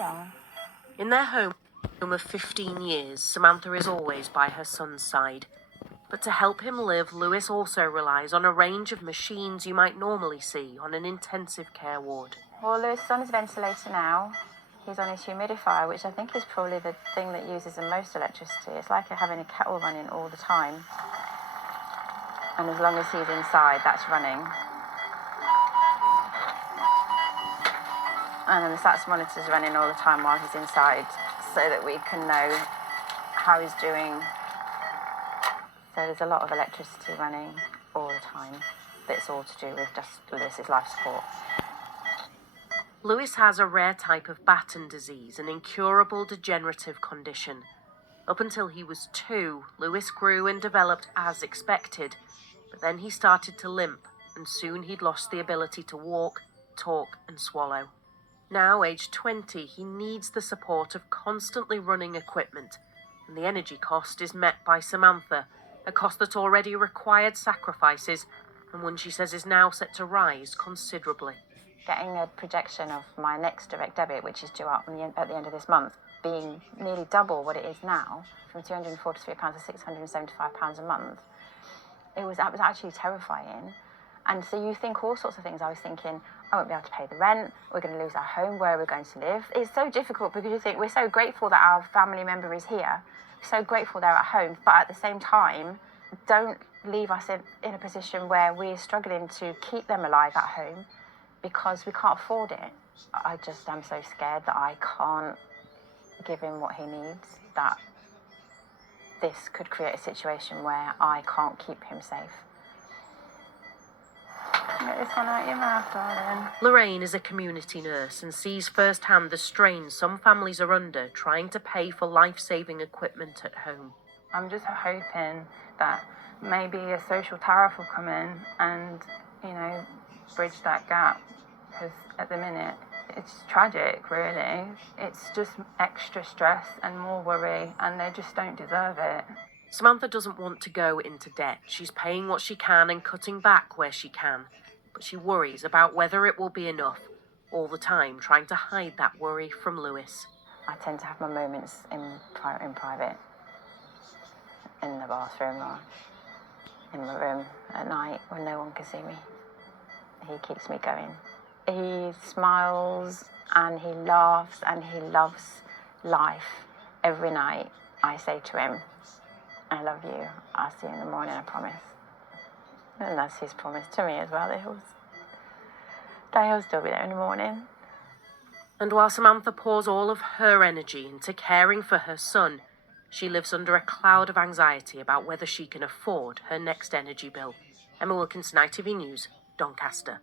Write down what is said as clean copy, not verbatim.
are. In their home of 15 years, Samantha is always by her son's side. But to help him live, Lewis also relies on a range of machines you might normally see on an intensive care ward. Well, Lewis is on his ventilator now. He's on his humidifier, which I think is probably the thing that uses the most electricity. It's like having a kettle running all the time. And as long as he's inside, that's running. And then the SATS monitor's running all the time while he's inside, so that we can know how he's doing. So there's a lot of electricity running all the time. That's all to do with just Lewis's life support. Lewis has a rare type of Batten disease, an incurable degenerative condition. Up until he was 2, Lewis grew and developed as expected, but then he started to limp, and soon he'd lost the ability to walk, talk, and swallow. Now, aged 20, he needs the support of constantly running equipment, and the energy cost is met by Samantha, a cost that already required sacrifices, and one she says is now set to rise considerably. Getting a projection of my next direct debit, which is due out at the end of this month, being nearly double what it is now, from £243 to £675 a month, it was actually terrifying. And so you think all sorts of things. I was thinking, I won't be able to pay the rent, we're going to lose our home, where are we going to live? It's so difficult because you think we're so grateful that our family member is here, so grateful they're at home, but at the same time, don't leave us in a position where we're struggling to keep them alive at home because we can't afford it. I just am so scared that I can't give him what he needs, that this could create a situation where I can't keep him safe. Get this one out your mouth, darling. Lorraine is a community nurse and sees firsthand the strain some families are under trying to pay for life-saving equipment at home. I'm just hoping that maybe a social tariff will come in and, bridge that gap. Because at the minute, it's tragic, really. It's just extra stress and more worry, and they just don't deserve it. Samantha doesn't want to go into debt. She's paying what she can and cutting back where she can. But she worries about whether it will be enough, all the time trying to hide that worry from Lewis. I tend to have my moments in private, in the bathroom or in my room at night when no one can see me. He keeps me going. He smiles and he laughs and he loves life. Every night I say to him, I love you. I'll see you in the morning, I promise. And that's his promise to me as well. He'll still be there in the morning. And while Samantha pours all of her energy into caring for her son, she lives under a cloud of anxiety about whether she can afford her next energy bill. Emma Wilkinson, ITV News, Doncaster.